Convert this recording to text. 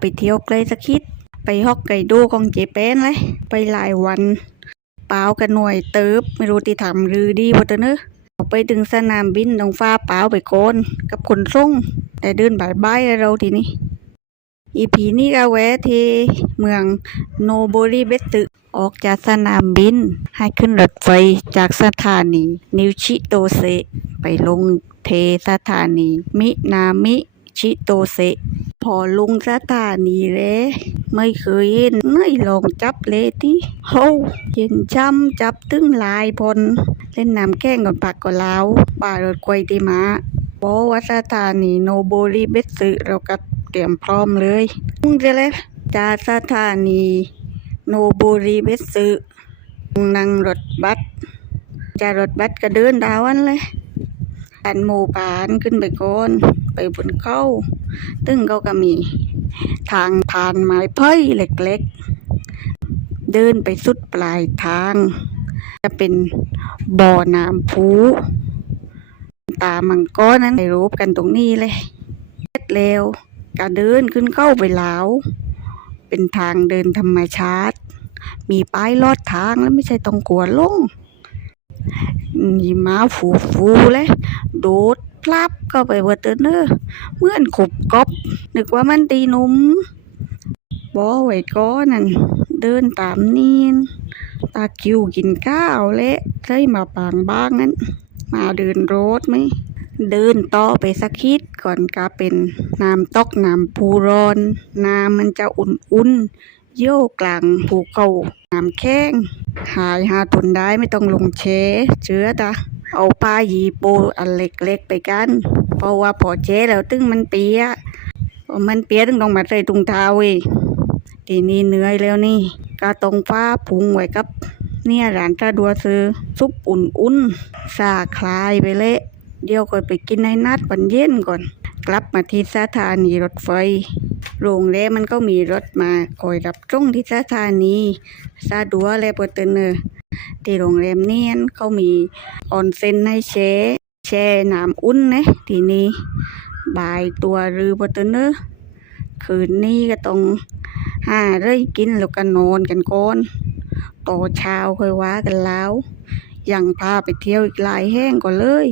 ไปเที่ยวไกลสักคิด ไปฮอกไกโดของเจแปนเลย ไปหลายวันเปล่ากันหน่วยเติบไม่รู้ที่ทำหรือดีบ่เตเนอะไปถึงสนามบินต้องฟ้าเปล่าไปโกนกับคนส่งแต่เดินบายบายเราทีนี้อีพีนี้ก็แวะที่เมืองโนโบริเบสึออกจากสนามบิน ให้ขึ้นรถไฟจากสถานี นิวชิโตเซ ไปลงเทสถานี มินามิชิโตเซ พอลงสถานีแล้วไม่เคยเห็นไม่ลองจับเลยที่เฮาเย็นช้ำจับตึ้งลายพนเล่นน้ำแข้งก่อนปักก่อนแล้วป่ารถไกวตีมาบอว่าสถานีโนโบริเบสึเราก็เตรียมพร้อมเลยมุ่งจะเลยจาสถานีโนโบริเบสึนั่งรถบัสจารถบัสก็เดินดาวันเลยผ่านหมู่บ้านขึ้นไปก่อนไปบนเข้าตึ้งเขาก็มีทางผ่านไม้ไผ่เล็กๆ เดินไปสุดปลายทาง จะเป็นบ่อน้ำพุตามังกรนั้นไปรูปกันตรงนี้เลยเสร็จแล้วก็เดินขึ้นเข้าไปแล้วเป็นทางเดินธรรมชาติ มีป้ายลอดทางแล้วไม่ใช่ต้องกลัวลงนี่ม้าฟูฟูๆเลยโดด พลับเข้าไปเวอร์เตอร์เนอเมื่อนขบกบนึกว่ามันตีนุ่มบอไว้ก้อนั่นเดินตามนีนตาคิวกินข้าวเละใช่มาปางบ้างนั้น มาเดินโรดไหมเดินต่อไปสักคิดก่อนก็เป็นน้ำตกน้ำพูร้อน น้ำมันจะอุ่นๆ โยกกลางภูเขาน้ำแข้ง หายหาทนได้ไม่ต้องลงเชเชื้อตา เอาปลายีโปอันเล็กๆไปกัน เพราะว่าพอเชแล้วตึงมันเปียมันเปียตึงต้องมาใส่ถุงเท้าเว้ยทีนี้เหนื่อยแล้วนี่ก็ต้องฟ้าพุงไว้กับ เนี่ยร้านตาดัวซื้อซุปอุ่นๆสาคลายไปเละเดี๋ยวก่อนไปกินในนัดวันเย็นก่อน กลับมาที่สถานีรถไฟ โรงแรมมันก็มีรถมาคอยรับส่งที่สถานีซาดัวและปอร์เตอร์เนอร์ ที่โรงแรมเนียนเขามีออนเซ็นให้แช่แช่น้ำอุ่นนะทีนี้บายตัวรือบอร์เตอร์เนอร์คืนนี้ก็ต้องหาเรื่อยกินแล้วก็นอนกันก่อนต่อเช้าค่อยว่ากันแล้วยังพาไปเที่ยวอีกหลายแห่งก่อนเลย